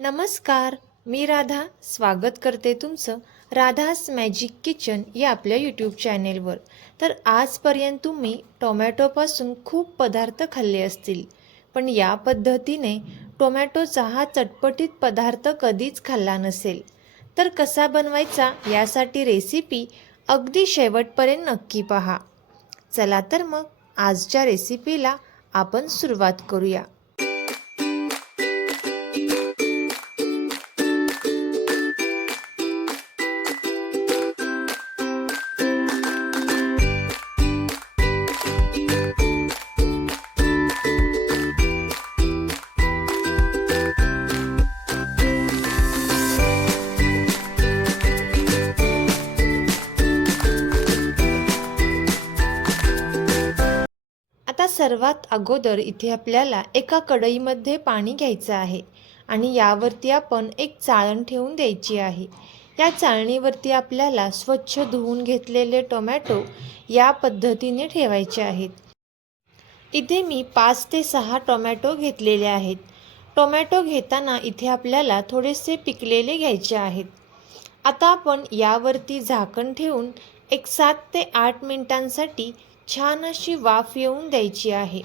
नमस्कार मी राधा. स्वागत करते तुमचं राधास मॅजिक किचन या आपल्या यूट्यूब चॅनेलवर तर आजपर्यंत तुम्ही टोमॅटोपासून खूप पदार्थ खाल्ले असतील. पण या पद्धतीने टोमॅटोचा हा चटपटीत पदार्थ कधीच खाल्ला नसेल. तर कसा बनवायचा यासाठी रेसिपी अगदी शेवटपर्यंत नक्की पहा. चला तर मग आजच्या रेसिपीला आपण सुरुवात करूया. सर्वात अगोदर इथे आपल्याला एका कढईमध्ये पाणी घ्यायचं आहे आणि यावरती आपण एक चाळण ठेवून द्यायची आहे. या चाळणीवरती आपल्याला स्वच्छ धुवून घेतलेले टोमॅटो या पद्धतीने ठेवायचे आहेत. इथे मी पाच ते सहा टोमॅटो घेतलेले आहेत. टोमॅटो घेताना इथे आपल्याला थोडेसे पिकलेले घ्यायचे आहेत. आता आपण यावरती झाकण ठेवून एक सात ते आठ मिनिटांसाठी छान अशी वाफ येऊन द्यायची आहे.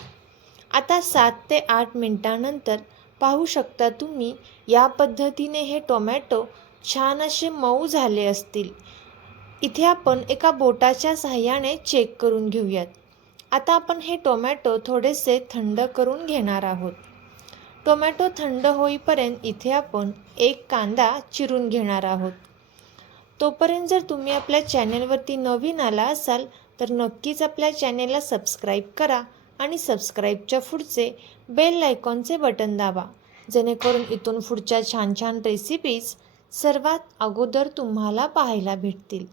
आता सात ते आठ मिनटानंतर पाहू शकता तुम्ही या पद्धतीने हे टोमॅटो छान असे मऊ झाले असतील. इथे आपण एका बोटाच्या साह्याने चेक करून घेऊयात. आता आपण हे टोमॅटो थोडेसे थंड करून घेणार आहोत. टोमॅटो थंड होईपर्यंत इथे आपण एक कांदा चिरून घेणार आहोत. तोपर्यंत जर तुम्ही आपल्या चॅनेलवरती नवीन आला असाल तर नक्कीच आपल्या चॅनेलला सबस्क्राईब करा आणि सबस्क्राईबच्या पुढचे बेल आयकॉनचे बटन दाबा. जेणेकरून इथून पुढच्या छान छान रेसिपीज सर्वात अगोदर तुम्हाला पाहायला भेटतील.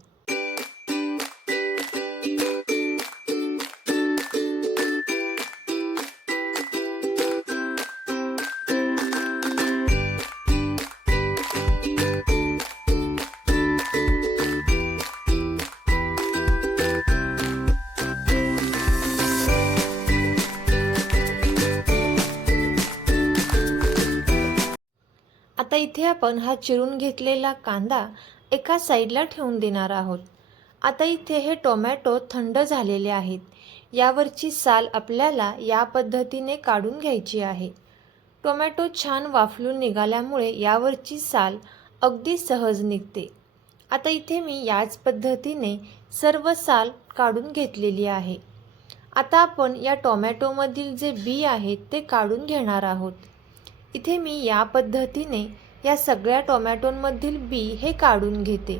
आता इथे आपण हा चिरून घेतलेला कांदा एका साईडला ठेवून देणार आहोत. आता इथे हे टोमॅटो थंड झालेले आहेत. यावरची साल आपल्याला या पद्धतीने काढून घ्यायची आहे. टोमॅटो छान वाफलून निघाल्यामुळे यावरची साल अगदी सहज निघते. आता इथे मी याच पद्धतीने सर्व साल काढून घेतलेली आहे. आता आपण या टोमॅटोमधील जे बी आहेत ते काढून घेणार आहोत. इथे मी या पद्धतीने या सगळ्या टोमॅटोंमधील बी हे काढून घेते.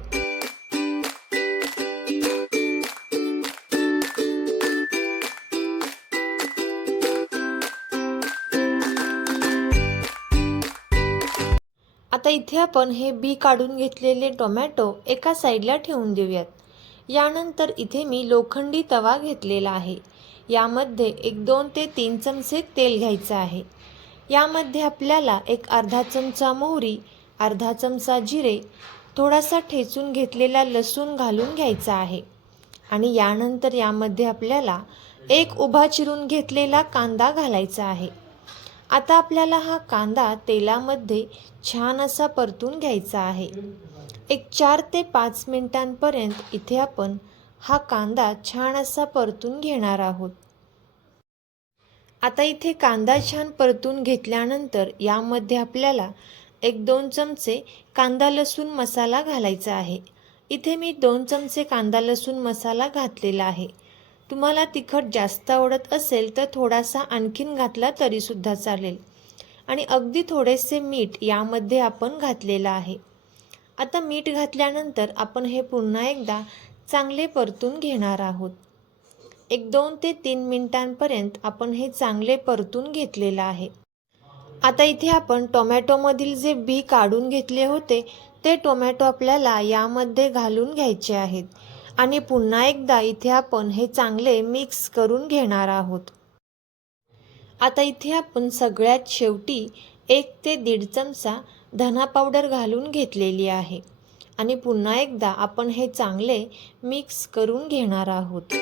आता इथे आपण हे बी काढून घेतलेले टोमॅटो एका साईडला ठेवून देऊयात. यानंतर इथे मी लोखंडी तवा घेतलेला आहे. यामध्ये एक दोन ते तीन चमचे तेल घ्यायचं आहे. यामध्ये आपल्याला एक अर्धा चमचा मोहरी अर्धा चमचा जिरे थोडासा ठेचून घेतलेला लसूण घालून घ्यायचा आहे. आणि यानंतर यामध्ये आपल्याला एक उभा चिरून घेतलेला कांदा घालायचा आहे. आता आपल्याला हा कांदा तेलामध्ये छान असा परतून घ्यायचा आहे. एक चार ते पाच मिनिटांपर्यंत इथे आपण हा कांदा छान असा परतून घेणार आहोत. आता इथे कांदा छान परतून घेतल्यानंतर यामध्ये आपल्याला एक दोन चमचे कांदा लसूण मसाला घालायचा आहे. इथे मी दोन चमचे कांदा लसूण मसाला घातलेला आहे. तुम्हाला तिखट जास्त आवडत असेल तर थोडासा आणखीन घातला तरीसुद्धा चालेल. आणि अगदी थोडेसे मीठ यामध्ये आपण घातलेलं आहे. आता मीठ घातल्यानंतर आपण हे पुन्हा एकदा चांगले परतून घेणार आहोत. एक दोन ते तीन मिनिटांपर्यंत आपण हे चांगले परतून घेतलेलं आहे. आता इथे आपण टोमॅटोमधील जे बी काढून घेतले होते ते टोमॅटो आपल्याला यामध्ये घालून घ्यायचे आहेत. आणि पुन्हा एकदा इथे आपण हे चांगले मिक्स करून घेणार आहोत. आता इथे आपण सगळ्यात शेवटी एक ते दीड चमचा धना पावडर घालून घेतलेली आहे. आणि पुन्हा एकदा आपण हे चांगले मिक्स करून घेणार आहोत.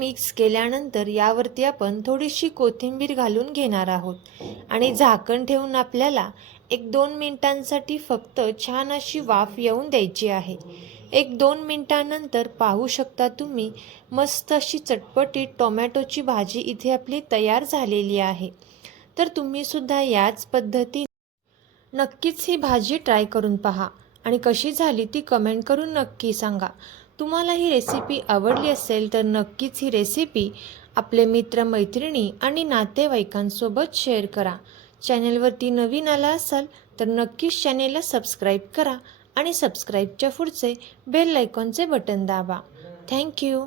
मिक्स केल्यानंतर यावरती आपण थोडीशी कोथिंबीर घालून घेणार आहोत. आणि झाकण ठेवून आपल्याला एक दोन मिनिटांसाठी फक्त छान अशी वाफ येऊन द्यायची आहे. एक दोन मिनटानंतर पाहू शकता तुम्ही मस्त अशी चटपटीत टोमॅटोची भाजी इथे आपली तयार झालेली आहे. तर तुम्हीसुद्धा याच पद्धतीने नक्कीच ही भाजी ट्राय करून पहा. आणि कशी झाली ती कमेंट करून नक्की सांगा. तुम्हाला ही रेसिपी आवडली असेल तर नक्कीच ही रेसिपी आपले मित्र मैत्रिणी आणि नातेवाईकांसोबत शेअर करा. चॅनेलवरती नवीन आला असाल तर नक्कीच चॅनेलला सबस्क्राईब करा आणि सबस्क्राईबच्या पुढचे बेल आयकॉनचे बटन दाबा. Thank you